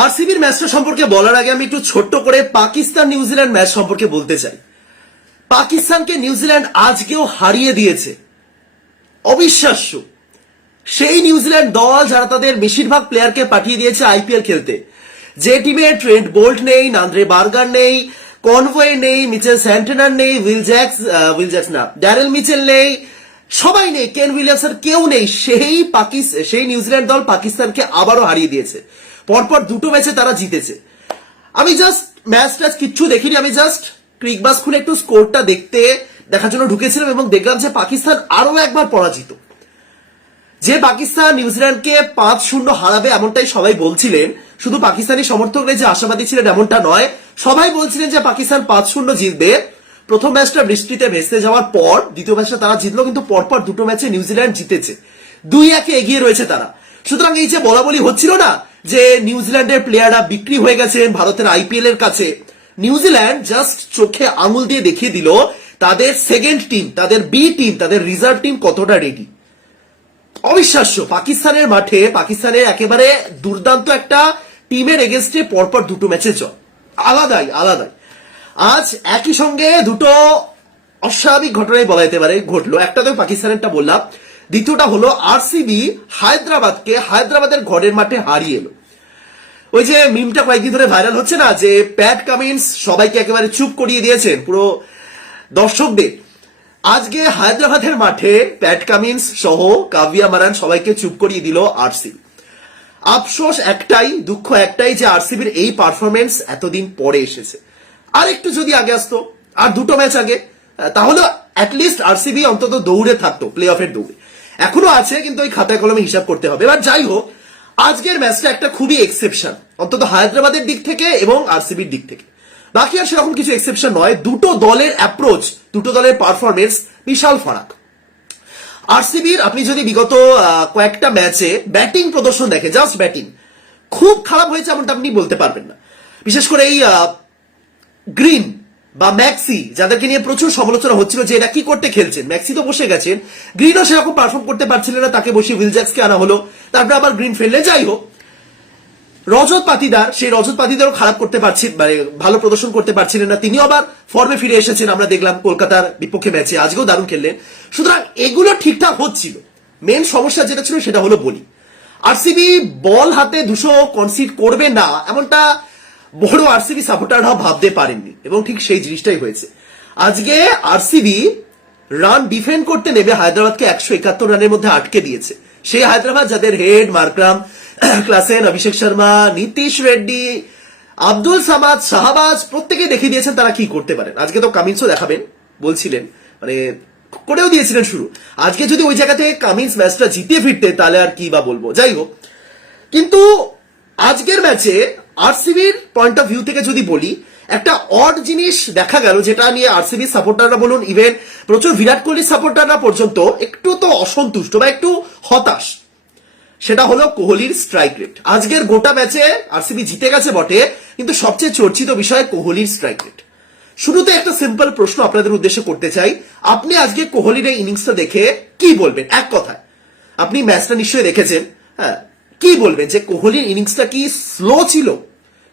আরসিবির ম্যাচটা সম্পর্কে বলার আগে আমি একটু ছোট্ট করে পাকিস্তান নিউজিল্যান্ড ম্যাচ সম্পর্কে বলতে চাই। পাকিস্তানকে নিউজিল্যান্ড আজকেও হারিয়ে দিয়েছে। অবিশ্বাস্য। সেই নিউজিল্যান্ড দল যারা তাদের বেশিরভাগ প্লেয়ারকে পাঠিয়ে দিয়েছে আইপিএল খেলতে। যে টিমে ট্রেন্ট বোল্ট নেই, নান্দ্রে বার্গার নেই কনভয়ে নেই, মিচেল স্যান্টেনার নেই, উইল জ্যাক্স উইল জ্যাক্স না, ড্যারেল মিচেল নেই, সবাই নেই, কেন উইলিয়ামসের কেউ নেই, সেই পাকিস্তান সেই নিউজিল্যান্ড দল পাকিস্তানকে আবারও হারিয়ে দিয়েছে। পরপর দুটো ম্যাচে তারা জিতেছে। আমি জাস্ট ম্যাচ ট্যাচ কিচ্ছু দেখিনি, আমি জাস্ট ক্রিকবাস খুলে একটু স্কোরটা দেখতে দেখার জন্য ঢুকেছিলাম এবং দেখলাম যে পাকিস্তান আরও একবার পরাজিত। যে পাকিস্তান নিউজিল্যান্ডকে পাঁচ শূন্য হারাবে এমনটাই সবাই বলছিলেন, শুধু পাকিস্তানি সমর্থকরা যে আশাবাদী ছিলেন এমনটা নয়, সবাই বলছিলেন যে পাকিস্তান পাঁচ শূন্য জিতবে। প্রথম ম্যাচটা বৃষ্টিতে ভেসতে যাওয়ার পর দ্বিতীয় ম্যাচটা তারা জিতলো, কিন্তু পরপর দুটো ম্যাচে নিউজিল্যান্ড জিতেছে। দুই একে এগিয়ে রয়েছে তারা। সুতরাং এই যে বলা বলি হচ্ছিল না যে নিউজিল্যান্ডের প্লেয়াররা বিক্রি হয়ে গেছেন ভারতের আইপিএল এর কাছে। নিউজিল্যান্ড জাস্ট চোখে আঙুল দিয়ে দেখিয়ে দিল, তাদের সেকেন্ড টিম তাদের বি টিম তাদের রিজার্ভ টিম কতটা রেডি অবিশ্বাস্য। পাকিস্তানের মাঠে, পাকিস্তানের একেবারে দুর্দান্ত একটা টিমের এগেনস্টে পরপর দুটো ম্যাচে জয়। আলাদাই আলাদাই। আজ একই সঙ্গে দুটো অস্বাভাবিক ঘটনাই বলা যেতে পারে, ঘটলো। একটা তো পাকিস্তানেরটা বললাম দ্বিতীয়টা হলো আরসিবি হায়দ্রাবাদকে হায়দ্রাবাদের ঘরের মাঠে হারিয়ে এলো। ওই যে মিমটা কয়েকদিন ধরে ভাইরাল হচ্ছে না, যে প্যাট কামিন্স সবাইকে একেবারে চুপ করিয়ে দিয়েছেন পুরো দর্শকদের। আজকে হায়দ্রাবাদের মাঠে প্যাট কামিন্স সহ কাভিয়া মারান সবাইকে চুপ করিয়ে দিল আরসিবি আফসোস একটাই, দুঃখ একটাই যে আরসিবির এই পারফরমেন্স এতদিন পরে এসেছে। আর একটু যদি আগে আসতো, আর দুটো ম্যাচ আগে, তাহলে অ্যাটলিস্ট আরসিবি অন্তত দৌড়ে থাকতো প্লে অফের দৌড়ে। এখনও আছে, কিন্তু ওই খাতায় কলমে হিসাব করতে হবে। এবার যাই হোক, আজকের ম্যাচটা একটা খুবই এক্সেপশন অন্তত হায়দ্রাবাদের দিক থেকে এবং আরসিবির দিক থেকে। বাকি আর সেরকম কিছু এক্সেপশন নয়, দুটো দলের অ্যাপ্রোচ দুটো দলের পারফরমেন্স বিশাল ফারাক। আরসিবির, আপনি যদি বিগত কয়েকটা ম্যাচে ব্যাটিং প্রদর্শন দেখে জাস্ট ব্যাটিং খুব খারাপ হয়েছে এমনটা আপনি বলতে পারবেন না। বিশেষ করে এই গ্রিন বা ম্যাক্সি যাদেরকে নিয়ে প্রচুর সমালোচনা হচ্ছিল যে এরা কি করতে খেলছেন। ম্যাক্সি তো বসে গেছেন। গ্রিনও সেরকম পারফর্ম করতে পারছিলেন না, তাকে বসিয়ে উইলজ্যাক্সকে আনা হলো। তারপরে আবার গ্রিন ফেললে, যাই হোক। রজত পাতিদার, সেই রজত পাতিদারও খারাপ করতে পারছি মানে ভালো প্রদর্শন করতে পারছিলেন না। তিনিও আবার ফর্মে ফিরে এসেছেন, আমরা দেখলাম কলকাতার বিপক্ষে ম্যাচে। আজকেও দারুণ খেললেন। সুতরাং এগুলো ঠিকঠাক হচ্ছিল। মেন সমস্যা যেটা ছিল সেটা হলো বলি। আরসিবি বল হাতে দুশো কনসিড করবে না, এমনটা বড় আরসিবি সাপোর্টাররা ভাবতে পারেননি, এবং ঠিক সেই জিনিসটাই হয়েছে। আজকে আরসিবি রান ডিফেন্ড করতে নেবে হায়দ্রাবাদকে একশো একাত্তর রানের মধ্যে আটকে দিয়েছে। সেই হায়দ্রাবাদ যাদের Head Markram Klaasen, Abhishek Sharma, Nitish Reddy, Abdul Samad, Shahbaz প্রত্যেকে দেখিয়ে দিয়েছেন তারা কি করতে পারেন। আজকে তো কামিন্সও দেখাবেন, বলছিলেন মানে করেও দিয়েছিলেন শুরু। আজকে যদি ওই জায়গা থেকে কামিন্স ম্যাচটা জিতিয়ে ফিরতে, তাহলে আর কি বা বলব? যাই হোক। কিন্তু আজকের ম্যাচে আরসিবির পয়েন্ট অফ ভিউ থেকে যদি বলি, একটা অড জিনিস দেখা গেল যেটা নিয়ে আরসিবি সাপোর্টাররা বলুন ইভেন প্রচুর বিরাট কোহলির সাপোর্টাররা পর্যন্ত একটু তো অসন্তুষ্ট বা একটু হতাশ। সেটা হলো কোহলির স্ট্রাইক রেট আজকের গোটা ম্যাচে আরসিবি জিতে গেছে বটে, কিন্তু সবচেয়ে চর্চিত বিষয় কোহলির স্ট্রাইক রেট শুরুতে একটা সিম্পল প্রশ্ন আপনাদের উদ্দেশ্যে করতে চাই, আপনি আজকে কোহলির এই ইনিংসটা দেখে কি বলবেন? এক কথায়। আপনি ম্যাচটা নিশ্চয়ই দেখেছেন হ্যাঁ কি বলবেন? যে কোহলির ইনিংসটা কি স্লো ছিল?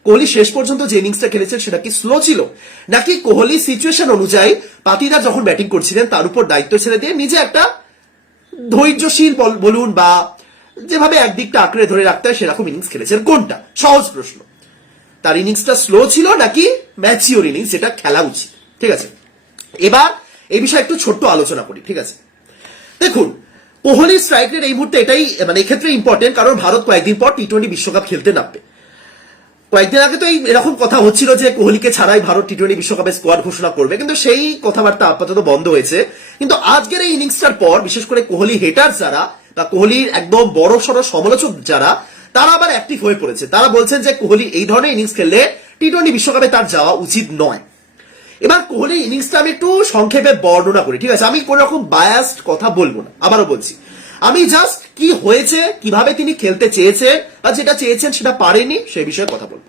কোহলি শেষ পর্যন্ত যে ইনিংসটা খেলেছেন সেটা কি স্লো ছিল? নাকি কোহলি সিচুয়েশন অনুযায়ী পাতিদা যখন ব্যাটিং করছিলেন, তার উপর দায়িত্ব ছেড়ে দিয়ে নিজে একটা ধৈর্যশীল বল- বলুন বা যেভাবে একদিকটা আঁকড়ে ধরে রাখতে হয়, সেরকম ইনিংস খেলেছেন। কোনটা? সহজ প্রশ্ন। তার ইনিংসটা স্লো ছিল নাকি ম্যাচিওর ইনিংস যেটা খেলা উচিত। ঠিক আছে? এবার এই বিষয়ে একটু ছোট্ট আলোচনা করি, ঠিক আছে? দেখুন কোহলির স্ট্রাইক রেট এই মুহূর্তে এটাই মানে এক্ষেত্রে ইম্পর্টেন্ট কারণ ভারত কয়েকদিন পর টি টোয়েন্টি বিশ্বকাপ খেলতে নামবে। কয়েকদিন আগে তো এই এরকম কথা হচ্ছিল যে কোহলিকে ছাড়াই ভারত টি টোয়েন্টি বিশ্বকাপে স্কোয়াড ঘোষণা করবে, কিন্তু সেই কথাবার্তা আপাতত বন্ধ হয়েছে। কিন্তু আজকের এই ইনিংসটার পর, বিশেষ করে কোহলি হেটার যারা, বা কোহলির একদম বড় সড়ো সমালোচক যারা, তারা আবার অ্যাক্টিভ হয়ে পড়েছে। তারা বলছেন যে কোহলি এই ধরনের ইনিংস খেললে টি টোয়েন্টি বিশ্বকাপে তার যাওয়া উচিত নয়। এবার কোহলি ইনিংসটা আমি একটু সংক্ষেপে বর্ণনা করি, ঠিক আছে? আমি কোন রকম বায়াসড কথা বলব না, আবারও বলছি। আমি জাস্ট কি হয়েছে, কীভাবে তিনি খেলতে চেয়েছেন বা যেটা চেয়েছেন সেটা পারেনি সেই বিষয়ে কথা বলব।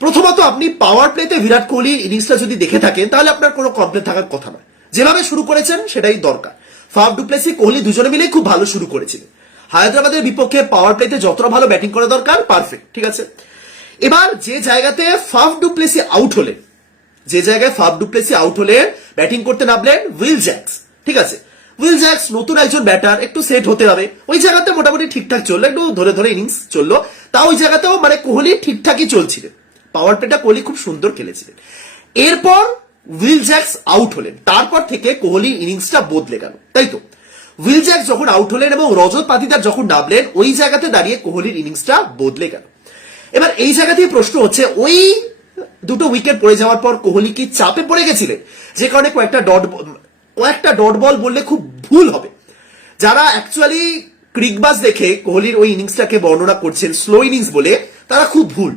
প্রথমত আপনি পাওয়ার প্লেতে বিরাট কোহলি ইনিংসটা যদি দেখে থাকেন, তাহলে আপনার কোনো কমপ্লেন থাকার কথা নয়। যেভাবে শুরু করেছেন, সেটাই দরকার। ফাফ ডুপ্লেসি কোহলি দুজনে মিলে খুব ভালো শুরু করেছিলেন হায়দ্রাবাদের বিপক্ষে পাওয়ার প্লেতে যতটা ভালো ব্যাটিং করা দরকার পারফেক্ট ঠিক আছে? এবার যে জায়গাতে ফাফ ডুপ্লেসি আউট হলেন যে জায়গায় ফাফ ডুপ্লেসি আউট হলে ব্যাটিং করতে নামলেন উইল জ্যাক্স। ঠিক আছে? উইল জ্যাক্স নতুন একজন ব্যাটার একটু সেট হতে হবে। ওই জায়গাতে মোটামুটি ঠিকঠাক চলল, একটু ধরে ধরে ইনিংস চলল। তা ওই জায়গাতেও মানে কোহলি ঠিকঠাকই চলছিলেন। পাওয়ার প্লেটা কোহলি খুব সুন্দর খেলেছিলেন। এরপর উইল জ্যাক্স আউট হলেন। তারপর থেকে কোহলি ইনিংসটা বদলে গেল। তাই তো? উইল জ্যাক্স যখন আউট হলেন এবং রজত পাতিদার যখন নামলেন, ওই জায়গাতে দাঁড়িয়ে কোহলির ইনিংসটা বদলে গেল। এবার এই জায়গাতেই প্রশ্ন হচ্ছে, ওই দুটো উইকেট পড়ে যাওয়ার পর কোহলি কি চাপে পড়ে গেছিলেন যে কারণে কয়েকটা ডট কয়েকটা ডট বল বললে খুব ভুল হবে। যারা অ্যাকচুয়ালি ক্রিকবাজ দেখে কোহলির ওই ইনিংসটাকে বর্ণনা করছেন স্লো ইনিংস বলে, তারা খুব ভুল।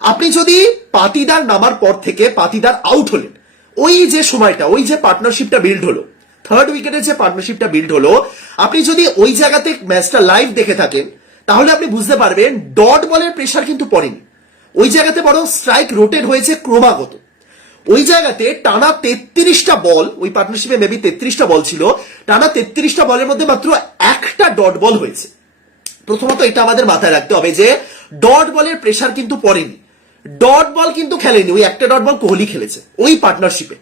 আপনি যদি পাতিদার নামার পর থেকে পাতিদার আউট হলেন, ওই যে সময়টা, ওই যে পার্টনারশিপটা বিল্ড হলো থার্ড উইকেটের যে পার্টনারশিপটা বিল্ড হলো, আপনি যদি ওই জায়গাতে ম্যাচটা লাইভ দেখে থাকেন, তাহলে আপনি বুঝতে পারবেন ডট বলের প্রেশার কিন্তু পড়েনি। ওই জায়গাতে বরং স্ট্রাইক রোটেট হয়েছে ক্রমাগত। ওই জায়গাতে টানা তেত্রিশটা বল ওই পার্টনারশিপে মেবি তেত্রিশটা বল ছিল, টানা তেত্রিশটা বলের মধ্যে মাত্র একটা ডট বল হয়েছে। প্রথমত এটা আমাদের মাথায় রাখতে হবে যে ডট বলের প্রেশার কিন্তু পড়েনি। ডট বল কিন্তু খেলেনি, ওই একটা ডট বল কোহলি খেলেছে, ওই পার্টনারশিপে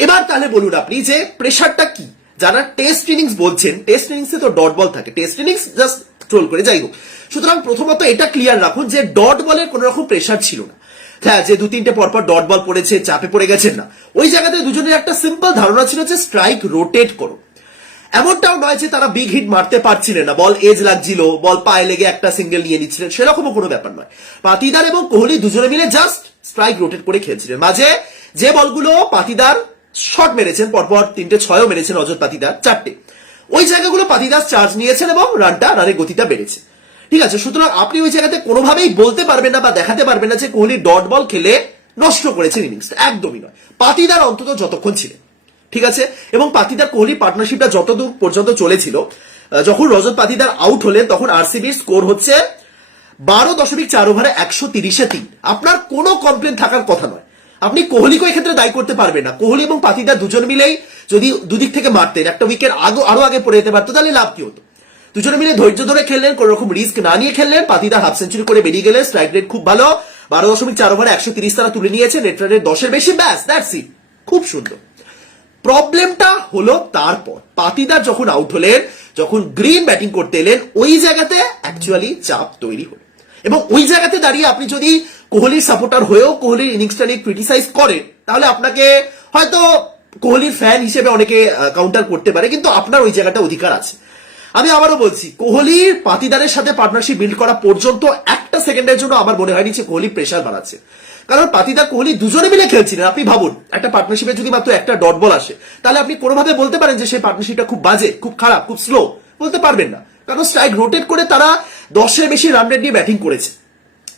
এবার তাহলে বলুন আপনি যে প্রেশারটা কি? যারা টেস্ট ইনিংস বলছেন টেস্ট ইনিংসে তো ডট বল থাকে। টেস্ট ইনিংস জাস্ট ট্রোল করে যাই হোক। সুতরাং প্রথমত এটা ক্লিয়ার রাখুন যে ডট বলের কোনো রকম প্রেশার ছিল না। হ্যাঁ যে দু তিনটে পরপর ডট বল পড়েছে, চাপে পড়ে গেছেন না। ওই জায়গাতে দুজনের একটা সিম্পল ধারণা ছিল যে স্ট্রাইক রোটেট করো। এমনটাও নয় যে তারা বিগ হিট মারতে পারছিলেন না। বল এজ লাগছিল বল পায়ে লেগে একটা সিঙ্গেল নিয়ে নিচ্ছিলেন, সেরকমও কোনো ব্যাপার নয়। পাতিদার এবং কোহলি দুজনে মিলে জাস্ট স্ট্রাইক রোটেট করে খেলছিলেন। মাঝে যে বলগুলো পাতিদার শট মেরেছেন, পরপর তিনটে ছয়ও মেরেছেন অজত পাতিদার, চারটে। ওই জায়গাগুলো পাতিদাস চার্জ নিয়েছেন এবং রানটা রানের গতিটা বেড়েছে। ঠিক আছে, সুতরাং আপনি ওই জায়গাতে কোনোভাবেই বলতে পারবেন না বা দেখাতে পারবেন না যে কোহলি ডট বল খেলে নষ্ট করেছেন ইনিংসটা একদমই নয়। পাতিদার অন্তত যতক্ষণ ছিলেন। ঠিক আছে? এবং পাতিদার কোহলি পার্টনারশিপটা যতদূর পর্যন্ত চলেছিল যখন রজত পাতিদার আউট হলেন, তখন আরসিবির স্কোর হচ্ছে বারো দশমিক চার ওভারে একশো তিরিশে তিন। আপনার কোনো কমপ্লেন থাকার কথা নয়। আপনি কোহলিকে ক্ষেত্রে দায়ী করতে পারবেন না। কোহলি এবং পাতিদা দুজন মিলেই যদি দুদিক থেকে মারতেন, একটা উইকেট আগে আরও আগে পড়ে যেতে পারতো, তাহলে লাভ কি হতো? দুজনে মিলে ধৈর্য ধরে খেললেন কোন রকম রিস্ক না নিয়ে খেললেন পাতিদা হাফ সেঞ্চুরি করে বেরিয়ে গেলেন স্ট্রাইক রেট খুব ভালো। বারো দশমিক চার ওভারে একশো তিরিশ তারা তুলে নিয়েছে নেট রানের দশের বেশি, ব্যাস দ্যাটস ইট খুব সুন্দর। প্রবলেমটা হলো তারপর। পাতিদার যখন আউট হলেন, যখন গ্রিন ব্যাটিং করতে এলেন, ওই জায়গাতে অ্যাকচুয়ালি চাপ তৈরি হলো। এবং ওই জায়গাতে দাঁড়িয়ে আপনি যদি কোহলির সাপোর্টার হয়েও কোহলির ইনিংসটা নিয়ে ক্রিটিসাইজ করে, তাহলে আপনাকে হয়তো কোহলির ফ্যান হিসেবে অনেকে কাউন্টার করতে পারে, কিন্তু আপনার ওই জায়গাটা অধিকার আছে। আমি আবারও বলছি, কোহলির পাতিদারের সাথে পার্টনারশিপ বিল্ড করা পর্যন্ত একটা সেকেন্ডের জন্য আমার মনে হয়নি যে কোহলি প্রেশার বাড়াচ্ছে। কারণ পাতিদা কোহলি দুজনে মিলে খেলছিলেন, আপনি ভাবুন, একটা পার্টনারশিপে যদি মাত্র একটা ডট বল আসে, তাহলে আপনি কোনোভাবে বলতে পারেন যে সেই পার্টনারশিপটা খুব বাজে, খুব খারাপ, খুব স্লো বলতে পারবেন না। কারণ স্ট্রাইক রোটেট করে তারা দশের বেশি রান রেট নিয়ে ব্যাটিং করেছে।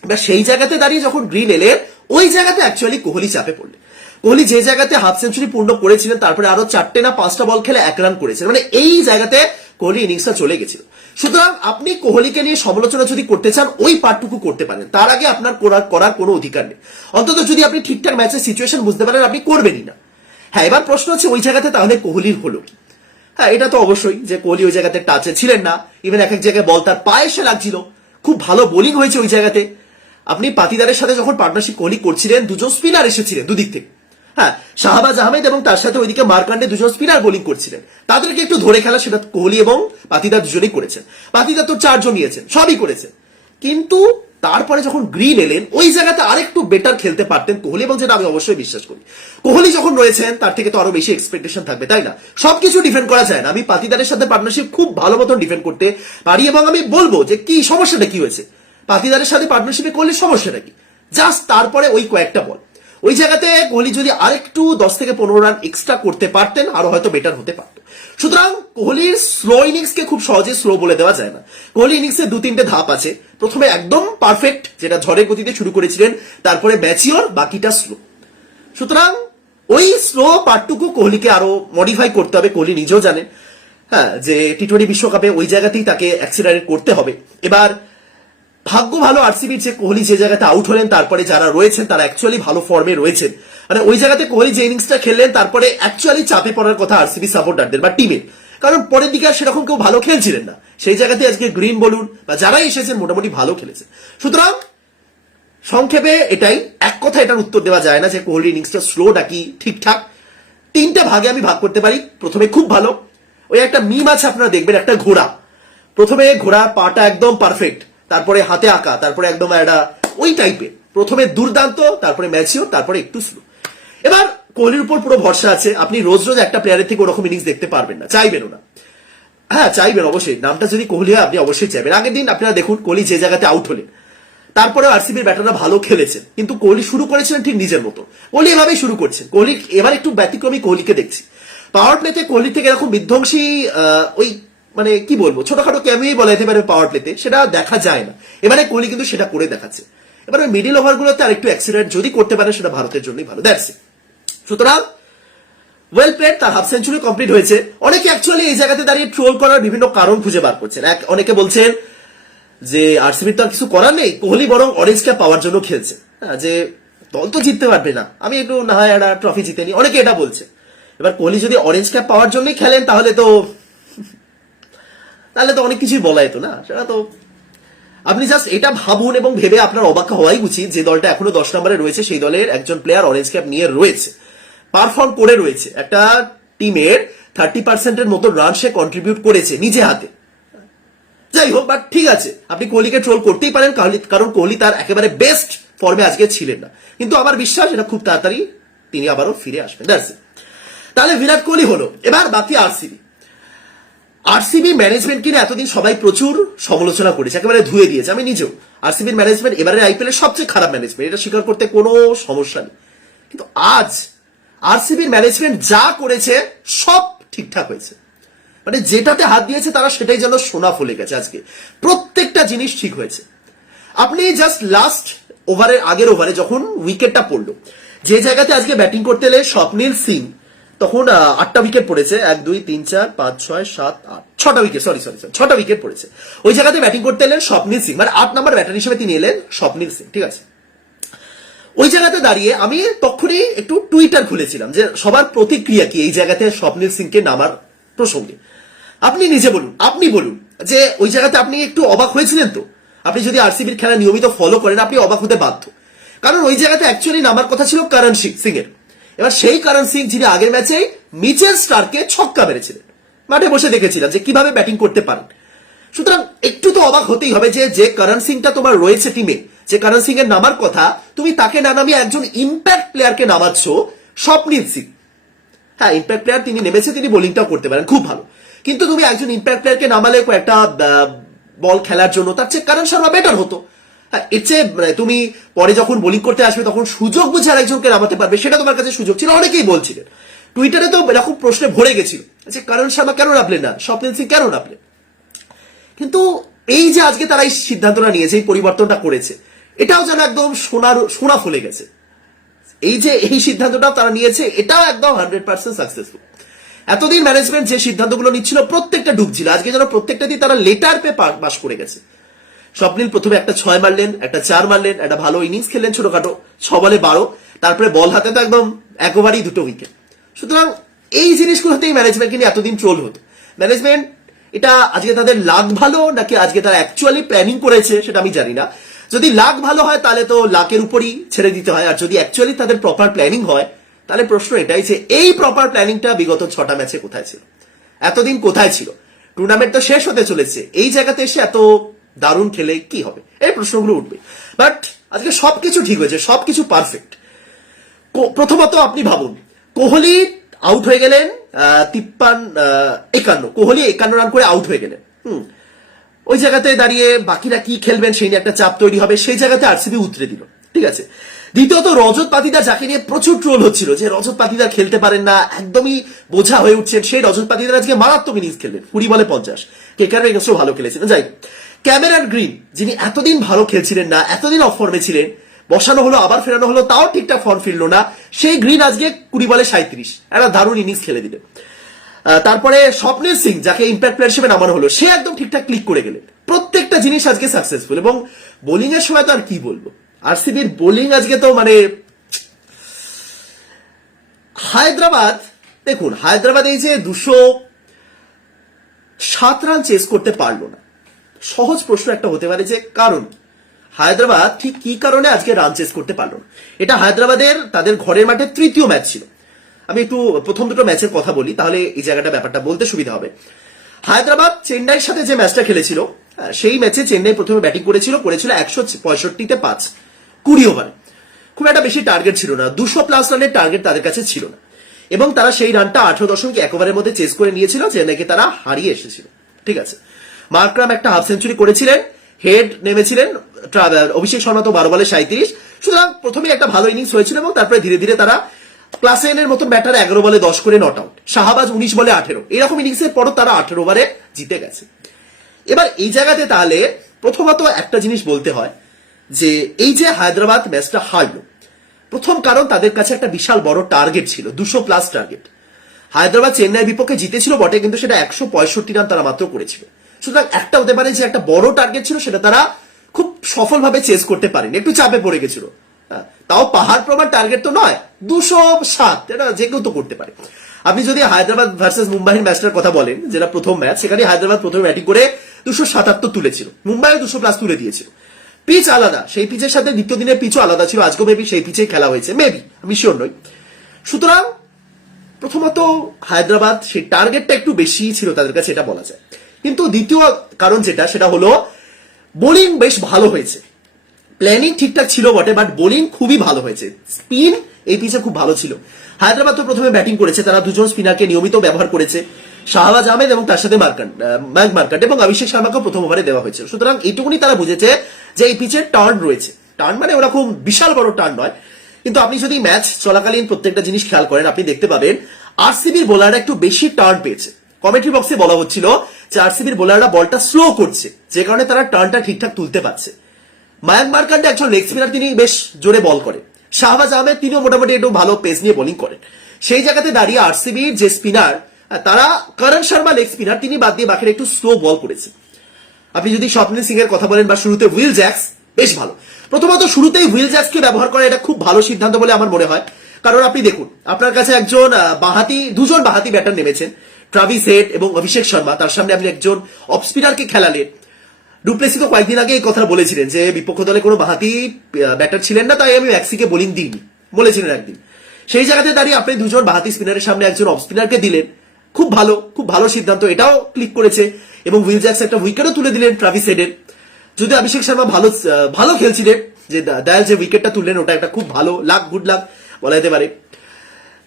এবার সেই জায়গাতে দাঁড়িয়ে যখন গ্রিন এলেন ওই জায়গাতে অ্যাকচুয়ালি কোহলি চাপে পড়লেন কোহলি যে জায়গাতে হাফ সেঞ্চুরি পূর্ণ করেছিলেন, তারপরে আরও চারটে না পাঁচটা বল খেলে এক রান করেছেন মানে এই জায়গাতে কোহলি ইনিংসটা চলে গেছিল। সুতরাং আপনি কোহলিকে নিয়ে সমালোচনা যদি করতে চান, ওই পার্টটুকু করতে পারেন। তার আগে আপনার করার করার কোনো অধিকার নেই। অন্তত যদি আপনি ঠিকঠাক ম্যাচের সিচুয়েশন বুঝতে পারেন, আপনি করবেনই না। হ্যাঁ এবার প্রশ্ন হচ্ছে, ওই জায়গাতে তাহলে কোহলির হলো কি? হ্যাঁ এটা তো অবশ্যই যে কোহলি ওই জায়গাতে টাচে ছিলেন না। ইভেন এক এক জায়গায় বল তার পায়ে এসে লাগছিল। খুব ভালো বোলিং হয়েছে ওই জায়গাতে। আপনি পাতিদারের সাথে যখন পার্টনারশিপ কোহলি করছিলেন, দুজন স্পিনার এসেছিলেন দুদিক থেকে। হ্যাঁ শাহবাজ আহমেদ এবং তার সাথে ওইদিকে মার্কান্ডে দুজন স্পিনার বোলিং করছিলেন। তাদেরকে একটু ধরে খেলা সেটা কোহলি এবং পাতিদার দুজনেই করেছেন। পাতিদার তো চারজন নিয়েছেন, সবই করেছেন। কিন্তু তারপরে যখন গ্রিন এলেন, ওই জায়গাতে আরেকটু বেটার খেলতে পারতেন কোহলি এবং যেটা আমি অবশ্যই বিশ্বাস করি। কোহলি যখন রয়েছেন, তার থেকে তো আরও বেশি এক্সপেকটেশন থাকবে, তাই না? সবকিছু ডিফেন্ড করা যায় না। আমি পাতিদারের সাথে পার্টনারশিপ খুব ভালো মতন ডিফেন্ড করতে পারি এবং আমি বলব যে কি, সমস্যাটা কি হয়েছে? পাতিদারের সাথে পার্টনারশিপে করলে সমস্যাটা কি? জাস্ট তারপরে ওই কয়েকটা বল। ওই জায়গাতে কোহলি যদি আরেকটু দশ থেকে পনেরো রান এক্সট্রা করতে পারতেন, আরও হয়তো বেটার হতে পারত। সুতরাং কোহলির স্লো ইনিংসকে খুব সহজে স্লো বলে দেওয়া যায় না। কোহলি ইনিংসে দু তিনটে ধাপ আছে। প্রথমে একদম পারফেক্ট যেটা ঝড়ের গতিতে শুরু করেছিলেন, তারপরে ম্যাচিওর বাকিটা স্লো সুতরাং ওই স্লো পার্টটুকু কোহলিকে আরও মডিফাই করতে হবে, কোহলি নিজেও জানেন হ্যাঁ যে টি টোয়েন্টি বিশ্বকাপে ওই জায়গাতেই তাকে অ্যাক্সিলারেট করতে হবে। এবার ভাগ্য ভালো আরসিবির যে কোহলি যে জায়গাতে আউট হলেন, তারপরে যারা রয়েছেন, তারা অ্যাকচুয়ালি ভালো ফর্মে রয়েছেন। মানে ওই জায়গাতে কোহলি যে ইনিংসটা খেললেন, তারপরে অ্যাকচুয়ালি চাপে পড়ার কথা আরসিবি সাপোর্টারদের বা টিমের কারণ পরের দিকে আর সেরকম কেউ ভালো খেলছিলেন না। সেই জায়গাতে আজকে গ্রিন বলুন বা যারাই এসেছেন, মোটামুটি ভালো খেলেছে। সুতরাং, সংক্ষেপে এটাই, এক কথা এটার উত্তর দেওয়া যায় না যে কোহলি ইনিংসটা স্লো নাকি ঠিকঠাক। তিনটে ভাগে আমি ভাগ করতে পারি। প্রথমে খুব ভালো। ওই একটা মিম আছে, আপনারা দেখবেন, একটা ঘোড়া। প্রথমে ঘোড়া পাটা একদম পারফেক্ট তারপরে হাতে আঁকা, তারপরে একদম একটা ওই টাইপের প্রথমে দুর্দান্ত, তারপরে ম্যাচিও তারপরে একটু স্লো এবার কোহলির উপর পুরো ভরসা আছে, আপনি রোজ রোজ একটা প্লেয়ারের থেকে ওরকম ইনিংস দেখতে পারবেন না, চাইবেনও না। হ্যাঁ চাইবেন অবশ্যই। নামটা যদি কোহলি হয়, আপনি অবশ্যই চাইবেন। আগের দিন আপনারা দেখুন, কোহলি যে জায়গাতে আউট হলেন। তারপরে আরসিবির ব্যাটাররা ভালো খেলেছেন, কিন্তু কোহলি শুরু করেছিলেন ঠিক নিজের মতো। কোহলি এভাবেই শুরু করছেন কোহলি এবার একটু ব্যতিক্রমী কোহলিকে দেখছি। পাওয়ার প্লেতে কোহলি থেকে এরকম বিধ্বংসী ওই মানে কি বলব ছোটখাটো ক্যামিওই বলা যেতে পারে পাওয়ার প্লেতে সেটা দেখা যায় না। এবারে কোহলি কিন্তু সেটা করে দেখাচ্ছে। এবার মিডিল ওভারগুলোতে আর একটু অ্যাক্সিডেন্ট যদি করতে পারে সেটা ভারতের জন্যই ভালো। দ্যাটস সুতরাং ওয়েল প্লেড তার হাফ সেঞ্চুরি কমপ্লিট হয়েছে। অনেকে অ্যাকচুয়ালি এই জায়গাতে দাঁড়িয়ে ট্রোল করার বিভিন্ন কারণ খুঁজে বার করছেন। এক অনেকে বলছেন যে আরসিবির তো আর কিছু করার নেই কোহলি বরং অরেঞ্জ ক্যাপ পাওয়ার জন্য খেলছে। হ্যাঁ, যে দল তো জিততে পারবে না। আমি একটু না হয় একটা ট্রফি জিতেনি অনেকে এটা বলছে। এবার কোহলি যদি অরেঞ্জ ক্যাপ পাওয়ার জন্যই খেলেন তাহলে তো তাহলে তো অনেক কিছুই বলা না, সেটা তো আপনি জাস্ট এটা ভাবুন এবং ভেবে আপনার অবাক হওয়াই উচিত যে দলটা এখনও দশ নম্বরে রয়েছে, সেই দলের একজন প্লেয়ার অরেঞ্জ ক্যাপ নিয়ে রয়েছে। পারফর্ম করে রয়েছে। একটা টিমের থার্টি পার্সেন্টের মতো রান সে কন্ট্রিবিউট করেছে নিজে হাতে। যাই হোক বাট ঠিক আছে, আপনি কোহলিকে ট্রোল করতেই পারেন, কারণ কোহলি তার একেবারে বেস্ট ফর্মে আজকে ছিলেন না। কিন্তু আমার বিশ্বাস, এটা খুব তাড়াতাড়ি তিনি আবারও ফিরে আসবেন। তাহলে বিরাট কোহলি হলো। এবার বাকি আরসিবি আরসিবি ম্যানেজমেন্ট কিনে এতদিন সবাই প্রচুর সমালোচনা করেছে, একেবারে ধুয়ে দিয়েছে, আমি নিজেও। আরসিবির ম্যানেজমেন্ট এবারে আইপিএল এর সবচেয়ে খারাপ ম্যানেজমেন্ট এটা স্বীকার করতে কোনো সমস্যা নেই। কিন্তু আজ আরসিবির ম্যানেজমেন্ট যা করেছে, সব ঠিকঠাক হয়েছে। মানে যেটাতে হাত দিয়েছে, তারা সেটাই যেন সোনা ফলে গেছে আজকে। প্রত্যেকটা জিনিস ঠিক হয়েছে। আপনি জাস্ট লাস্ট ওভারের আগের ওভারে যখন উইকেটটা পড়ল, যে জায়গাতে আজকে ব্যাটিং করতে এলে স্বপ্নীল সিং তখন আটটা উইকেট পড়েছে। এক, দুই, তিন, চার, পাঁচ, ছয়, সাত, আট, ছটা উইকেট সরি সরি সরি ছটা উইকেট পড়েছে। ওই জায়গাতে ব্যাটিং করতে এলেন স্বপ্নীল সিং। মানে আট নম্বর ব্যাটার হিসেবে তিনি এলেন স্বপ্নীল সিং, ঠিক আছে? ওই জায়গাতে দাঁড়িয়ে আমি তখনই একটু টুইটার খুলেছিলাম যে সবার প্রতিক্রিয়া কি এই জায়গাতে স্বপ্নীল সিংকে নামার প্রসঙ্গে? আপনি নিজে বলুন, আপনি বলুন যে ওই জায়গাতে আপনি একটু অবাক হয়েছিলেন তো? আপনি যদি আরসিবির খেলা নিয়মিত ফলো করেন, আপনি অবাক হতে বাধ্য। কারণ ওই জায়গাতে অ্যাকচুয়ালি নামার কথা ছিল করণ সিং সিং এর এবার সেই কারণ সিং যিনি আগের ম্যাচে মিচেল স্টারকে ছক্কা মেরেছিলেন। মাঠে বসে দেখেছিলাম যে কীভাবে ব্যাটিং করতে পারেন। সুতরাং একটু তো অবাক হতেই হবে যে যে করণ সিংটা তোমার রয়েছে টিমে, যে কারণ সিং এর নামার কথা, তুমি তাকে না নামিয়ে একজন ইম্প্যাক্ট প্লেয়ারকে নামাচ্ছ, স্বপ্নীল সিং। হ্যাঁ ইম্প্যাক্ট প্লেয়ার তিনি নেমেছে, তিনি বোলিংটাও করতে পারেন, খুব ভালো। কিন্তু তুমি একজন ইম্প্যাক্ট প্লেয়ারকে নামালে কয়েকটা বল খেলার জন্য, তার চেয়ে কারণ শর্মা বেটার হতো। এর চেয়ে মানে, তুমি পরে যখন বোলিং করতে আসবে তখন সুযোগ বুঝে আরেকজনকে নামাতে পারবে সেটা তোমার কাছে সুযোগ ছিল অনেকেই বলছিলেন। টুইটারে তো এরকম প্রশ্নে ভরে গেছিল যে কারণ শর্মা কেন নামলেন না? স্বপ্নিল সিং কেন নামলেন? কিন্তু এই যে আজকে তারা এই সিদ্ধান্তটা নিয়েছে এই পরিবর্তনটা করেছে এটাও যেন একদম সোনার সোনা ফলে গেছে। এই যে এই সিদ্ধান্তটাও তারা নিয়েছে এটাও একদম হান্ড্রেড পার্সেন্ট সাকসেসফুল এতদিন ম্যানেজমেন্ট যে সিদ্ধান্তগুলো নিচ্ছিল প্রত্যেকটা ডুবছিল আজকে যেন প্রত্যেকটা দিয়ে তারা লেটার পে পাস করে গেছে। স্বপ্নিল প্রথমে একটা ছয় মারলেন, একটা চার মারলেন, একটা ভালো ইনিংস খেললেন ছোটখাটো ছ বলে বারো। তারপরে বল হাতে তো একদম একবারই দুটো উইকেট সুতরাং এই জিনিসগুলোতেই ম্যানেজমেন্টকে নিয়ে এতদিন ট্রোল হতো। ম্যানেজমেন্ট এটা আজকে তাদের লাক ভালো নাকি আজকে তারা অ্যাকচুয়ালি প্ল্যানিং করেছে সেটা আমি জানি না। যদি লাক ভালো হয় তাহলে তো লাকের উপরই ছেড়ে দিতে হয়, আর যদি অ্যাকচুয়ালি তাদের প্রপার প্ল্যানিং হয়, তাহলে প্রশ্ন এটাই যে এই প্রপার প্ল্যানিংটা বিগত ছটা ম্যাচে কোথায় ছিল? এতদিন কোথায় ছিল? টুর্নামেন্ট তো শেষ হতে চলেছে। এই জায়গাতে এসে এত দারুণ খেলে কি হবে? এই প্রশ্নগুলো উঠবে। বাট আজকে সবকিছু ঠিক হয়েছে, সবকিছু পারফেক্ট প্রথমত আপনি ভাবুন, কোহলি আউট হয়ে গেলেন তিপ্পান একান্ন। কোহলি একান্ন রান করে আউট হয়ে গেলেন। হুম। ওই জায়গাতে দাঁড়িয়ে বাকিরা কি খেলবেন সেই নিয়ে একটা চাপ তৈরি হবে, সেই জায়গাতে আরসিবি উতরে দিল। ঠিক আছে? দ্বিতীয়ত রজত পাতিদা যাকে নিয়ে প্রচুর ট্রোল হচ্ছিল, যে রজত পাতিদা খেলতে পারেন না, একদমই বোঝা হয়ে উঠছেন সেই রজত পাতিদার আজকে মারাত্মক ইনিংস খেলবেন। কুড়ি বলে পঞ্চাশ। কেকার এগেন্স্টও ভালো খেলেছিলেন যাই ক্যামেরার গ্রিন, যিনি এতদিন ভালো খেলছিলেন না, এতদিন অফ ফর্মে ছিলেন, বসানো হলো, আবার ফেরানো হলো, তাও ঠিকঠাক ফর্ম ফিরলো না। সেই গ্রিন আজকে কুড়ি বলে সাঁত্রিশ একটা দারুণ ইনিংস খেলে দিলেন। তারপরে স্বপ্নের সিং, যাকে ইম্প্যাক্ট প্লেয়ার হিসেবে নামানো হলো, সে একদম ঠিকঠাক ক্লিক করে গেলেন। প্রত্যেকটা জিনিস আজকে সাকসেসফুল এবং বোলিং এর সময় তো আর কি বলব? আরসিবির বোলিং আজকে তো মানে হায়দ্রাবাদ, দেখুন, হায়দ্রাবাদ এই যে দুশো সাত রান চেস করতে পারল না। সহজ প্রশ্ন একটা হতে পারে যে কারণ? হায়দ্রাবাদ ঠিক কি কারণে আজকে রান চেস করতে পারল এটা হায়দ্রাবাদের তাদের ঘরের মাঠে তৃতীয় ম্যাচ ছিল। আমি একটু প্রথম দুটো ম্যাচের কথা বলি, তাহলে এই জায়গাটা ব্যাপারটা বলতে সুবিধা হবে। হায়দ্রাবাদ চেন্নাইয়ের সাথে যে ম্যাচটা খেলেছিল সেই ম্যাচে চেন্নাই প্রথমে ব্যাটিং করেছিল করেছিল একশো পঁয়ষট্টিতে পাঁচ, কুড়ি ওভারে খুব একটা বেশি টার্গেট ছিল না, দুশো প্লাস রানের টার্গেট তাদের কাছে ছিল না। এবং তারা সেই রানটা আঠারো দশমিক এক ওভারের মধ্যে চেস করে নিয়েছিল চেন্নাইকে তারা হারিয়ে এসেছিল। ঠিক আছে? মার্করাম একটা হাফ সেঞ্চুরি করেছিলেন, হেড নেমেছিলেন অভিষেক শর্মা তো বারো বলে সাঁত্রিশ সুতরাং প্রথমে একটা ভালো ইনিংস হয়েছিল এবং তারপরে ধীরে ধীরে তারা ক্লাস এর মতন ব্যাটার এগারো বলে দশ করে নট আউট, শাহবাজ উনিশ বলে আঠেরো। এরকম ইনিংসের পরও তারা আঠেরো ওভারে জিতে গেছে। এবার এই জায়গাতে তাহলে প্রথমত একটা জিনিস বলতে হয় যে এই যে হায়দ্রাবাদ ম্যাচটা হারলো, প্রথম কারণ তাদের কাছে একটা বিশাল বড় টার্গেট ছিল, দুশো প্লাস টার্গেট। হায়দ্রাবাদ চেন্নাই বিপক্ষে জিতেছিল বটে, কিন্তু সেটা একশো পঁয়ষট্টি রান তারা মাত্র করেছিল। সুতরাং একটা হতে পারে যে একটা বড় টার্গেট ছিল সেটা তারা খুব সফলভাবে চেস করতে পারেনি একটু চাপে পড়ে গেছিল। হ্যাঁ, তাও পাহাড় প্রমাণ টার্গেট তো নয় দুশো সাত এটা যে কেউ তো করতে পারে। আপনি যদি হায়দ্রাবাদ ভার্সেস মুম্বাইয়ের ম্যাচটার কথা বলেন যেটা প্রথম ম্যাচ সেখানে হায়দ্রাবাদ প্রথমে ব্যাটিং করে দুশো সাতাত্তর তুলেছিল মুম্বাইও দুশো প্লাস তুলে দিয়েছিল। পিচ আলাদা সেই পিচের সাথে দ্বিতীয় দিনের পিচও আলাদা ছিল আজকেও মেবি সেই পিচে খেলা হয়েছে মেবি আমি শিওর নই। সুতরাং প্রথমত হায়দ্রাবাদ সেই টার্গেটটা একটু বেশি ছিল তাদের কাছে এটা বলা যায়। কিন্তু দ্বিতীয় কারণ যেটা, সেটা হলো বোলিং বেশ ভালো হয়েছে। প্ল্যানিং ঠিকঠাক ছিল বটে বাট বোলিং খুবই ভালো হয়েছে। স্পিন এই পিচে খুব ভালো ছিল। হায়দ্রাবাদ তো প্রথমে ব্যাটিং করেছে, তারা দুজন স্পিনারকে নিয়মিত ব্যবহার করেছে। শাহবাজ আহমেদ এবং তার সাথে মার্কান ম্যাক মার্কাট এবং অভিষেক শর্মাকে প্রথম ওভারে দেওয়া হয়েছিল। সুতরাং এইটুকুনি তারা বুঝেছে যে এই পিচের টার্ন রয়েছে। টার্ন মানে ওরা খুব বিশাল বড় টার্ন নয়। কিন্তু আপনি যদি ম্যাচ চলাকালীন প্রত্যেকটা জিনিস খেয়াল করেন, আপনি দেখতে পাবেন আরসিবির বোলাররা একটু বেশি টার্ন পেয়েছে। কমেন্ট্রি বক্সে বলা হচ্ছিল যে আরসিবির বোলাররা বলটা স্লো করছে, যে কারণে তারা টার্নটা ঠিকঠাক তুলতে পারছে। মায়াঙ্ক মার্কান্ডে একজন লেগ স্পিনার তিনি বেশ জোরে বল করে শাহবাজ আহমেদ তিনিও মোটামুটি একটু ভালো পেস নিয়ে বোলিং করেন। সেই জায়গাতে দাঁড়িয়ে আরসিবির যে স্পিনার তারা করণ শর্মা লেগ স্পিনার তিনি বাদ দিয়ে বাকিরা একটু স্লো বল করেছে। আপনি যদি স্বপ্নিল সিং এর কথা বলেন বা শুরুতে উইল জ্যাক্স, বেশ ভালো। প্রথমত শুরুতেই উইল জ্যাক্সকে ব্যবহার করা এটা খুব ভালো সিদ্ধান্ত বলে আমার মনে হয়। কারণ আপনি দেখুন, আপনার কাছে একজন বাহাতি, দুজন বাহাতি ব্যাটার নেমেছেন। ট্রাভিস হেড এবং অভিষেক শর্মা, তার সামনে আপনি একজন অফ স্পিনারকে খেলালেন ডুপ্লেসি তো কয়েকদিন আগে এই কথা বলেছিলেন যে, বিপক্ষ দলে কোনো বাহাতি ব্যাটার ছিলেন না, তাই আমি ম্যাক্সিকে বোলিং দিইনি বলেছিলেন একদিন। সেই জায়গাতে দাঁড়িয়ে আপনি দুজন বাহাতি স্পিনারের সামনে একজন অফ স্পিনারকে দিলেন। খুব ভালো খুব ভালো সিদ্ধান্ত, এটাও ক্লিক করেছে। এবং উইল জ্যাক্স একটা উইকেটও তুলে দিলেন ট্রাভিস হেডের যদি অভিষেক শর্মা ভালো ভালো খেলছিলেন, যে দয়াল যে উইকেটটা তুললেন, ওটা একটা খুব ভালো লাক গুড লাক বলা যেতে পারে।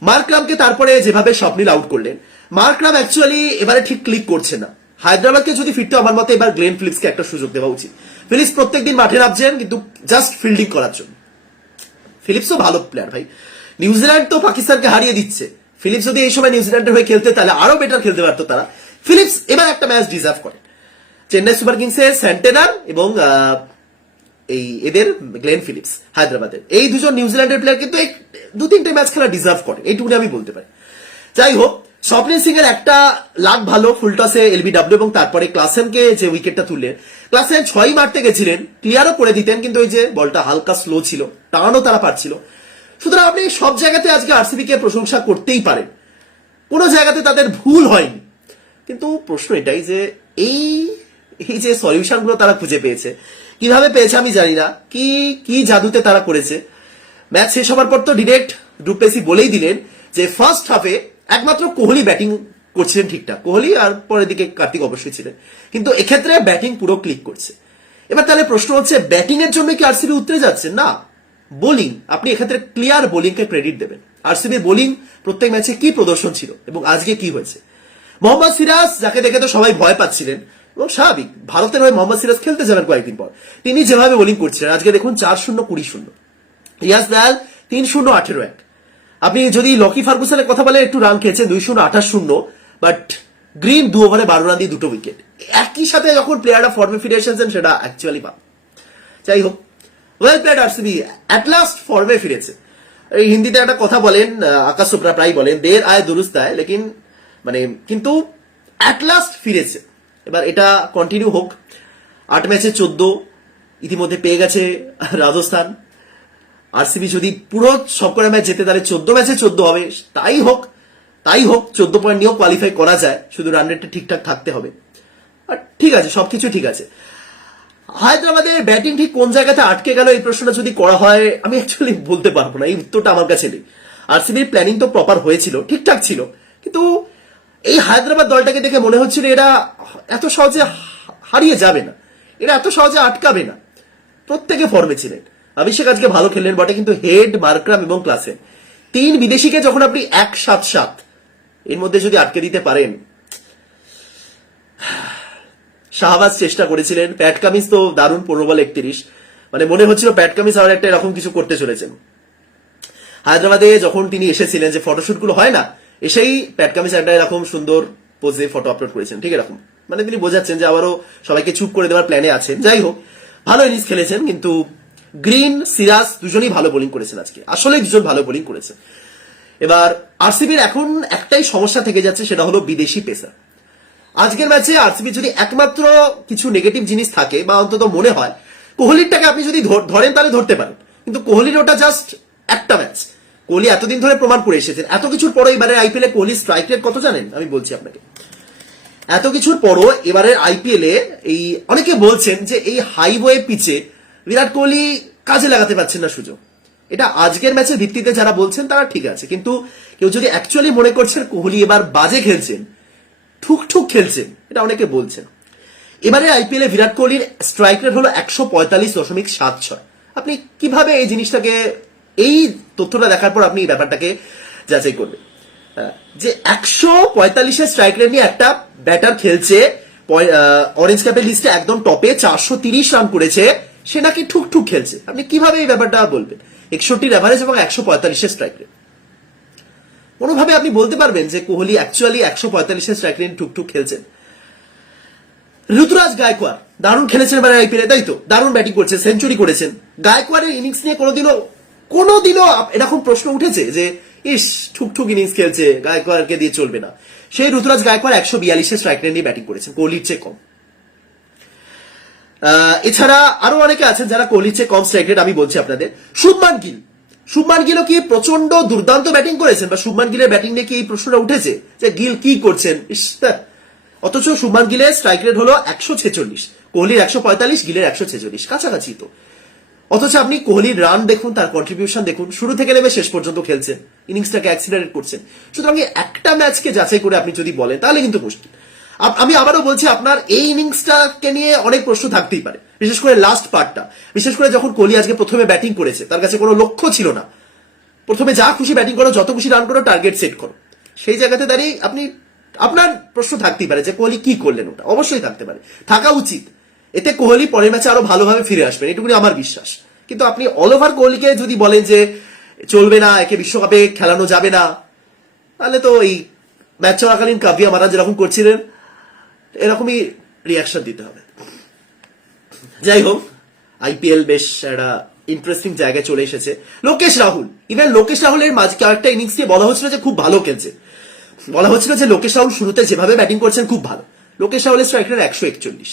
মার্করামকে তারপরে যেভাবে স্বপ্নিল আউট করলেন মার্করাম অ্যাকচুয়ালি এবারে ঠিক ক্লিক করছে না। হায়দ্রাবাদকে যদি ফিরতে আমার মতে এবার গ্লেন ফিলিপসকে একটা সুযোগ দেওয়া উচিত। ফিলিপস প্রত্যেকদিন মাঠে নামছেন, কিন্তু জাস্ট ফিল্ডিং করার জন্য। ফিলিপসও ভালো প্লেয়ার ভাই। নিউজিল্যান্ড তো পাকিস্তানকে হারিয়ে দিচ্ছে। ফিলিপস যদি এই সময় নিউজিল্যান্ডের হয়ে খেলতে, তাহলে আরও বেটার খেলতে পারতো তারা। ফিলিপস এবার একটা ম্যাচ ডিজার্ভ করে। চেন্নাই সুপার কিংসের স্যান্টেনার এবং এই এদের গ্লেন ফিলিপস, হায়দ্রাবাদের। এই দুজন নিউজিল্যান্ডের প্লেয়ার কিন্তু দু তিনটে ম্যাচ খেলা ডিজার্ভ করে। এইটুকুনি আমি বলতে পারি। যাই হোক স্বপ্নিল সিং এর একটা লাখ ভালো ফুলটসে এলবিডব্লিউ এবং তারপরে ক্লাসেনকে যে উইকেটটা তুললেন। ক্লাসেন ছয় মারতে গেছিলেন ক্লিয়ারও করে দিতেন, কিন্তু ওই যে বলটা হালকা স্লো ছিল, টানও তারা পারছিল। সুতরাং আপনি সব জায়গাতে আজকে আরসিবি কে প্রশংসা করতেই পারেন। কোনো জায়গাতে তাদের ভুল হয়নি। কিন্তু প্রশ্ন এটাই যে এই এই যে সলিউশনগুলো তারা খুঁজে পেয়েছে, কীভাবে পেয়েছে আমি জানি না, কি কি জাদুতে তারা করেছে। ম্যাচ শেষ হবার পর তো ডিরেক্ট ডুপ্লেসি বলেই দিলেন যে ফার্স্ট হাফে একমাত্র কোহলি ব্যাটিং করছিলেন ঠিকঠাক। কোহলি আর পরের দিকে কার্তিক অবশ্যই ছিলেন। কিন্তু এক্ষেত্রে ব্যাটিং পুরো ক্লিক করছে। এবার তাহলে প্রশ্ন হচ্ছে ব্যাটিং এর জন্য কি আরসিবি উতরে যাচ্ছে? না। বোলিং, আপনি এক্ষেত্রে ক্লিয়ার বোলিংকে ক্রেডিট দেবেন। আরসিবি বোলিং প্রত্যেক ম্যাচে কি প্রদর্শন ছিল এবং আজকে কি হয়েছে? মোহাম্মদ সিরাজ, যাকে দেখে তো সবাই ভয় পাচ্ছিলেন, এবং স্বাভাবিক, ভারতের হয়ে মোহাম্মদ সিরাজ খেলতে যাবেন কয়েকদিন পর। তিনি যেভাবে বোলিং করছিলেন, আজকে দেখুন চার শূন্য, কুড়ি শূন্য। রিয়াজ দয়াল তিন শূন্য, আঠেরো এক। আপনি যদি লকি ফার্গুসনের কথা বলে একটু রান খেয়েছে, দুই শূন্য, আঠাশ শূন্য বাট গ্রিন দু ওভারে বারো রান দিয়ে দুটো উইকেট একই সাথে যখন প্লেয়াররা ফর্মে ফিরে এসেছেন, সেটা অ্যাকচুয়ালি পাপ যাই হোক well played RCB at last ফর্মে ফিরেছে। এই হিন্দিতে একটা কথা বলেন আকাশ চোপড়া প্রায় বলেন দের আয় দুরুস্ত আয় লেকিন মানে কিন্তু অ্যাট লাস্ট ফিরেছে। এবার এটা কন্টিনিউ হোক। আট ম্যাচে চোদ্দ, ইতিমধ্যে পেয়ে গেছে রাজস্থান। আরসিবি যদি পুরো সবকটা ম্যাচ জেতে, তাহলে চোদ্দ ম্যাচে চোদ্দ হবে। তাই হোক তাই হোক, চোদ্দ পয়েন্ট নিয়েও কোয়ালিফাই করা যায়। শুধু রান রেটটা ঠিকঠাক থাকতে হবে। আর ঠিক আছে, সবকিছু ঠিক আছে। হায়দ্রাবাদের ব্যাটিং ঠিক কোন জায়গাতে আটকে গেল, এই প্রশ্নটা যদি করা হয়, আমি অ্যাকচুয়ালি বলতে পারব না, এই উত্তরটা আমার কাছে নেই। আরসিবির প্ল্যানিং তো প্রপার হয়েছিল, ঠিকঠাক ছিল। কিন্তু এই হায়দ্রাবাদ দলটাকে দেখে মনে হচ্ছিল এরা এত সহজে হারিয়ে যাবে না। এরা এত সহজে আটকাবে না। প্রত্যেকে ফর্মে ছিলেন। অভিষেক আজকে ভালো খেললেন, বটে, কিন্তু হেড মার্ক্রাম এবং ক্লাসে। তিন বিদেশিকে যখন আপনি এক সাত সাত, এর মধ্যে যদি আটকে দিতে পারেন, শাহবাজ চেষ্টা করেছিলেন, প্যাট কামিজ তো দারুণ পনেরো বল একত্রিশ মানে মনে হচ্ছিল প্যাট কামিজ আর একটা এরকম কিছু করতে চলেছেন। হায়দ্রাবাদে যখন তিনি এসেছিলেন যে ফটোশুটগুলো হয় না, এসেই প্যাট কামিজ একটা এরকম সুন্দর পোজে ফটো আপলোড করেছেন, ঠিক এরকম। মানে তিনি বোঝাচ্ছেন যে আবারও সবাইকে চুপ করে দেওয়ার প্ল্যানে আছেন। যাই হোক, ভালো ইনিংস খেলেছেন, কিন্তু গ্রিন, সিরাজ দুজনেই ভালো বোলিং করেছেন আজকে। আসলে দুজন ভালো বোলিং করেছে। এবার আরসিবির এখন একটাই সমস্যা থেকে যাচ্ছে, সেটা হলো বিদেশি পেসার। আজকের ম্যাচে আরসিবি যদি একমাত্র কিছু নেগেটিভ জিনিস থাকে, বা অন্তত মনে হয়, কোহলিরটাকে আপনি যদি ধরেন তাহলে ধরতে পারেন। কিন্তু কোহলির ওটা জাস্ট একটা ম্যাচ। কোহলি এতদিন ধরে প্রমাণ করে এসেছেন। এত কিছুর পরে এবারে আইপিএল কোহলি স্ট্রাইক রেট কত জানেন? আমি বলছি আপনাকে। এত কিছুর পরও এবারের আইপিএল এই অনেকে বলছেন যে এই হাইওয়ে পিচে বিরাট কোহলি কাজে লাগাতে পারছেন না সুযোগ। এটা আজকের ম্যাচের ভিত্তিতে যারা বলছেন, তারা ঠিক আছে। কিন্তু কেউ যদি অ্যাকচুয়ালি মনে করছেন কোহলি এবার বাজে খেলছেন ঠুক ঠুক খেলছেন, এটা অনেকে বলছেন। এবারে আইপিএল বিরাট কোহলির স্ট্রাইক রেট হলো একশো পঁয়তাল্লিশ দশমিক সাত ছয়। আপনি কীভাবে এই জিনিসটাকে, এই তথ্যটা দেখার পর আপনি এই ব্যাপারটাকে যাচাই করবেন? যে একশো পঁয়তাল্লিশের স্ট্রাইক রেট নিয়ে একটা ব্যাটার খেলছে অরেঞ্জ ক্যাপের লিস্টে একদম টপে চারশো তিরিশ রান করেছে সে নাকি ঠুক ঠুক খেলছে। আপনি কীভাবে এই ব্যাপারটা বলবেন? একষট্টির অ্যাভারেজ এবং একশো পঁয়তাল্লিশের স্ট্রাইক রেট কোনোভাবে আপনি বলতে পারবেন যে কোহলি অ্যাকচুয়ালি একশো পঁয়তাল্লিশের স্ট্রাইক রেট টুকটুক খেলছেন? ঋতুরাজ গায়কোয়াড় দারুণ খেলেছেন এবার আইপিএল তাই তো? দারুণ ব্যাটিং করছে সেঞ্চুরি করেছেন। গায়কোয়াড়ের ইনিংস নিয়ে কোনোদিনও কোনোদিনও এরকম প্রশ্ন উঠেছে যে, ইস, ঠুকঠুক ইনিংস খেলছে, গায়কোয়াড়কে দিয়ে চলবে না। সেই ঋতুরাজ গায়কোয়াড় একশো বিয়াল্লিশের স্ট্রাইক রেট নিয়ে ব্যাটিং করেছেন, কোহলির চেয়ে কম। এছাড়া আরও অনেকে আছেন যারা কোহলির চেয়ে কম স্ট্রাইক রেট আমি বলছি আপনাদের। শুভমান গিল। শুভমান গিলও কি প্রচণ্ড দুর্দান্ত ব্যাটিং করেছেন? বা শুভমান গিলের ব্যাটিং নিয়ে কি এই প্রশ্নটা উঠেছে? যে গিল কি করছেন। অথচ শুভমান গিলের স্ট্রাইক রেট হলো একশো ছেচল্লিশ। কোহলির একশো পঁয়তাল্লিশ, গিলের একশো ছেচল্লিশ। কাছাকাছি তো। অথচ আপনি কোহলির রান দেখুন, তার কন্ট্রিবিউশন দেখুন, শুরু থেকে নেমে শেষ পর্যন্ত খেলছেন। ইনিংসটাকে অ্যাক্সিলারেট করছেন। সুতরাং একটা ম্যাচকে যাচাই করে আপনি যদি বলেন, তাহলে কিন্তু মুশকিল। আমি আবারও বলছি, আপনার এই ইনিংসটাকে নিয়ে অনেক প্রশ্ন থাকতেই পারে। বিশেষ করে লাস্ট পার্টটা বিশেষ করে যখন কোহলি আজকে প্রথমে ব্যাটিং করেছে, তার কাছে কোনো লক্ষ্য ছিল না। প্রথমে যা খুশি ব্যাটিং করো, যত খুশি রান করো টার্গেট সেট করো। সেই জায়গাতে দাঁড়িয়ে আপনি, আপনার প্রশ্ন থাকতেই পারে যে কোহলি কি করলেন ওটা। অবশ্যই থাকতে পারে। থাকা উচিত। এতে কোহলি পরের ম্যাচে আরও ভালোভাবে ফিরে আসবেন, এটুকুনি আমার বিশ্বাস। কিন্তু আপনি অল ওভার কোহলিকে যদি বলেন যে চলবে না, একে বিশ্বকাপে খেলানো যাবে না, তাহলে তো এই ম্যাচ চলাকালীন কাভিয়া মারা যেরকম করছিলেন এরকমই রিয়াকশন দিতে হবে। যাই হোক আইপিএল বেশ একটা ইন্টারেস্টিং জায়গায় চলে এসেছে। লোকেশ রাহুল ইভেন লোকেশ রাহুলের মাঝে কয়েকটা ইনিংস দিয়ে বলা হচ্ছিল যে খুব ভালো খেলছে। বলা হচ্ছিল যে লোকেশ রাহুল শুরুতে যেভাবে ব্যাটিং করছেন খুব ভালো। লোকেশ রাহুলের স্ট্রাইক রেট একশো একচল্লিশ।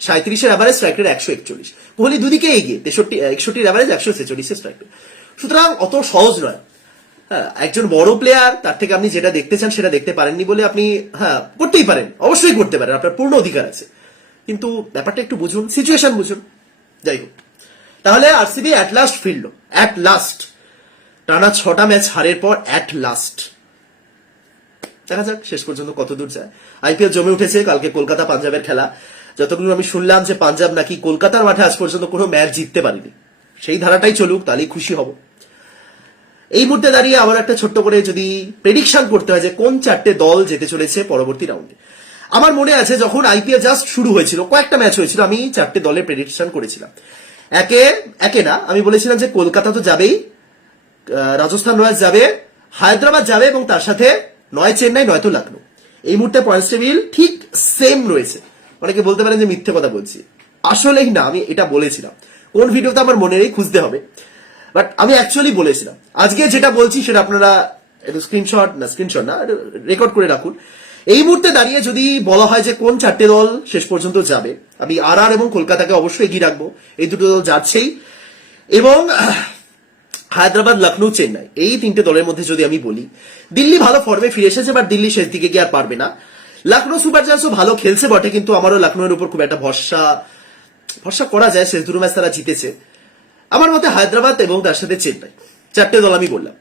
সাঁত্রিশের অ্যাভারেজ স্ট্রাইক রেট একশো একচল্লিশ। কোহলি দুদিকে এগিয়ে, তেষট্টি, একষট্টির অ্যাভারেজ একশো ছেচল্লিশের স্ট্রাইক রেট সুতরাং অত সহজ নয়। হ্যাঁ একজন বড় প্লেয়ার তার থেকে আপনি যেটা দেখতে চান সেটা দেখতে পারেননি বলে আপনি হ্যাঁ করতেই পারেন। অবশ্যই করতে পারেন, আপনার পূর্ণ অধিকার আছে। কিন্তু ব্যাপারটা একটু বুঝুন সিচুয়েশন বুঝুন। যাই হোক। তাহলে আরসিবি অ্যাট লাস্ট ফিরল অ্যাট লাস্ট টানা ছটা ম্যাচ হারের পর অ্যাট লাস্ট দেখা যাক, শেষ পর্যন্ত কত দূর যায়। আইপিএল জমে উঠেছে, কালকে কলকাতা পাঞ্জাবের খেলা। যতগুলো আমি শুনলাম যে পাঞ্জাব নাকি কলকাতার মাঠে আজ পর্যন্ত কোনো ম্যাচ জিততে পারেনি। সেই ধারাটাই চলুক, তাহলেই খুশি হব। এই মুহূর্তে দাঁড়িয়ে আমার একটা ছোট্ট করে যদি প্রেডিকশন করতে হয় যে কোন চারটে দল যেতে চলেছে পরবর্তী রাউন্ডে আমার মনে আছে যখন আইপিএল জাস্ট শুরু হয়েছিল, কয়েকটা ম্যাচ হয়েছিল, আমি চারটে দলের প্রেডিকশন করেছিলাম। একে একে না, আমি বলেছিলাম যে কলকাতা তো যাবেই রাজস্থান রয়্যালস যাবে, হায়দ্রাবাদ যাবে এবং তার সাথে নয় চেন্নাই নয়তো লখনৌ এই মুহূর্তে পয়েন্টস টেবিল ঠিক সেম রয়েছে। অনেকে বলতে পারেন যে মিথ্যে কথা বলছি। আসলেই না, আমি এটা বলেছিলাম। কোন ভিডিওতে আমার মনে নেই, খুঁজতে হবে। বাট আমি অ্যাকচুয়ালি বলেছিলাম। আজকে যেটা বলছি সেটা আপনারা একটু স্ক্রিনশট না স্ক্রিনশট না রেকর্ড করে রাখুন। এই মুহূর্তে দাঁড়িয়ে যদি বলা হয় যে কোন চারটে দল শেষ পর্যন্ত যাবে, আমি আর আর এবং কলকাতাকে অবশ্যই এগিয়ে রাখব। এই দুটো দল যাচ্ছেই। এবং হায়দ্রাবাদ লখনৌ চেন্নাই, এই তিনটে দলের মধ্যে যদি আমি বলি, দিল্লি ভালো ফর্মে ফিরে এসেছে বাট দিল্লি শেষ দিকে গিয়ে আর পারবে না। লখনৌ সুপার জায়ান্টসও ভালো খেলছে বটে, কিন্তু আমারও লখনৌয়ের উপর খুব একটা ভরসা ভরসা করা যায়। শেষ দুটো ম্যাচ তারা জিতেছে। আমার মতে হায়দ্রাবাদ এবং তার সাথে চেন্নাই। চারটে দল আমি বললাম।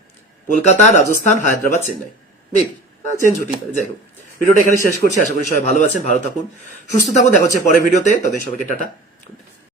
কলকাতা, রাজস্থান, হায়দ্রাবাদ, চেন্নাই। মেবি চেঞ্জ হতেই পারে, যাই হোক। ভিডিওটা এখানে শেষ করছি। আশা করি সবাই ভালো আছেন, ভালো থাকুন, সুস্থ থাকুন। দেখা হচ্ছে পরের ভিডিওতে। তাদের সবাইকে টাটা।